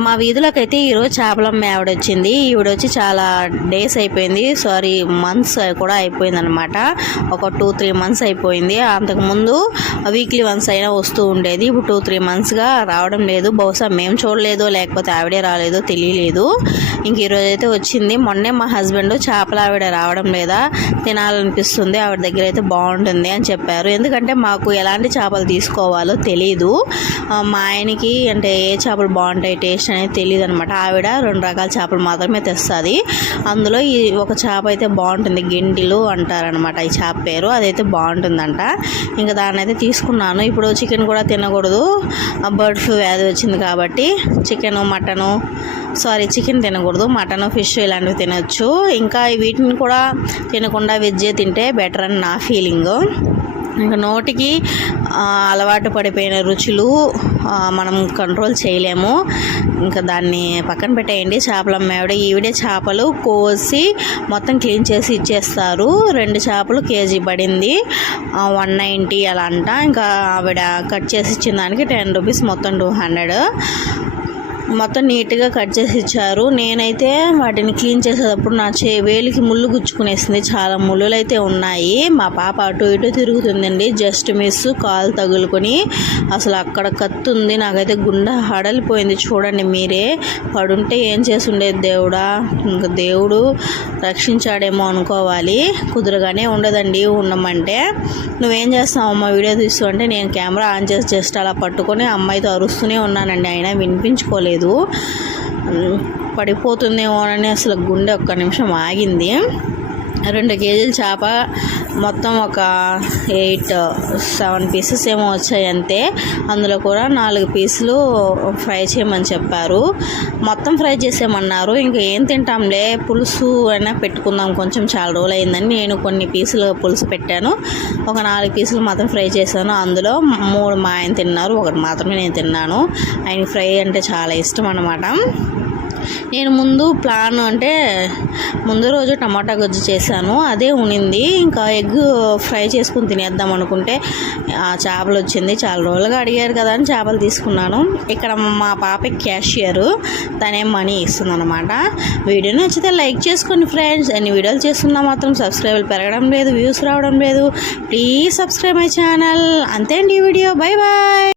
మా వీధిలోకైతే ఈరోజు చేపల అమ్మే ఆవిడ వచ్చింది. ఈవిడ వచ్చి చాలా డేస్ అయిపోయింది, మంత్స్ కూడా అయిపోయింది అనమాట. ఒక 2-3 మంత్స్ అయిపోయింది. అంతకుముందు వీక్లీ వన్స్ అయినా వస్తూ ఉండేది. ఇప్పుడు 2-3 మంత్స్గా రావడం లేదు. బహుశా మేము చూడలేదు, లేకపోతే ఆవిడే రాలేదో తెలియలేదు. ఇంక ఈరోజు అయితే వచ్చింది. మొన్నే మా హస్బెండ్ చేపల ఆవిడ రావడం లేదా, తినాలనిపిస్తుంది, ఆవిడ దగ్గర అయితే బాగుంటుంది అని చెప్పారు. ఎందుకంటే మాకు ఎలాంటి చేపలు తీసుకోవాలో తెలీదు. మా ఆయనకి అంటే ఏ చేపలు బాగుంటాయి టేస్ట్ అనేది తెలియదు అనమాట. ఆవిడ 2 రకాల చేపలు మాత్రమే తెస్తుంది. అందులో ఈ ఒక చేప అయితే బాగుంటుంది, గిండిలు అంటారనమాట ఈ చేప పేరు. అదైతే బాగుంటుందంట. ఇంకా దాన్ని అయితే తీసుకున్నాను. ఇప్పుడు చికెన్ కూడా తినకూడదు, బర్డ్ ఫ్లూ వ్యాధి వచ్చింది కాబట్టి చికెన్ తినకూడదు, మటను, ఫిష్ ఇలాంటివి తినొచ్చు. ఇంకా వీటిని కూడా తినకుండా వెజ్జే తింటే బెటర్ అని నా ఫీలింగ్. ఇంకా నోటికి అలవాటు పడిపోయిన రుచులు మనం కంట్రోల్ చేయలేము. ఇంకా దాన్ని పక్కన పెట్టేయండి. చేపల అమ్మావిడ ఈవిడే చేపలు కోసి మొత్తం క్లీన్ చేసి ఇచ్చేస్తారు. 2 చేపలు కేజీ పడింది, 190 అలా అంట. ఇంకా ఆవిడ కట్ చేసి ఇచ్చిన దానికి 10 రూపీస్, మొత్తం 200. మొత్తం నీట్గా కట్ చేసి ఇచ్చారు. నేనైతే వాటిని క్లీన్ చేసేటప్పుడు నా వేలికి ముళ్ళు గుచ్చుకునేసింది. చాలా ముళ్ళులు అయితే ఉన్నాయి. మా పాప అటు ఇటు తిరుగుతుందండి, జస్ట్ మిస్ కాలు తగులుకొని అసలు అక్కడ కత్తుంది. నాకైతే గుండె హడలిపోయింది. చూడండి మీరే, పడుంటే ఏం చేసి ఉండేది దేవుడా. ఇంకా దేవుడు రక్షించాడేమో అనుకోవాలి. కుదురుగానే ఉండదండి ఉండమంటే. నువ్వేం చేస్తావు అమ్మ వీడియో తీస్తూ అంటే నేను కెమెరా ఆన్ చేసి జస్ట్ అలా పట్టుకొని అమ్మాయితో అరుస్తూనే ఉన్నానండి. అయినా వినిపించుకోలేదు. పడిపోతుందేమోనని అసలు గుండె ఒక్క నిమిషం ఆగింది. 2 కేజీల చేప మొత్తం ఒక 8-7 పీసెస్ ఏమో వచ్చాయి అంతే. అందులో కూడా 4 పీసులు ఫ్రై చేయమని చెప్పారు. మొత్తం ఫ్రై చేసేయమన్నారు. ఇంకా ఏం తింటాంలే, పులుసు అయినా పెట్టుకుందాం, కొంచెం చాలా రోజులు అయిందని నేను కొన్ని పీసులు పులుసు పెట్టాను. ఒక 4 పీసులు మాత్రం ఫ్రై చేశాను. అందులో 3 మా ఆయన తిన్నారు, 1 మాత్రమే నేను తిన్నాను. ఆయనకి ఫ్రై అంటే చాలా ఇష్టం అన్నమాట. నేను ముందు రోజు టమాటా గుజ్జు చేశాను, అదే ఉనింది. ఇంకా ఎగ్ ఫ్రై చేసుకుని తినేద్దాం అనుకుంటే చేపలు వచ్చింది. చాలా రోజులుగా అడిగారు కదా అని చేపలు తీసుకున్నాను. ఇక్కడ మా పాపకి క్యాషియర్, తనే మనీ ఇస్తుంది అనమాట. వీడియో నచ్చితే లైక్ చేసుకోండి ఫ్రెండ్స్. అన్ని వీడియోలు చేస్తున్నా మాత్రం సబ్స్క్రైబర్లు పెరగడం లేదు, వ్యూస్ రావడం లేదు. Please subscribe my channel. అంతే అండి ఈ వీడియో. Bye bye.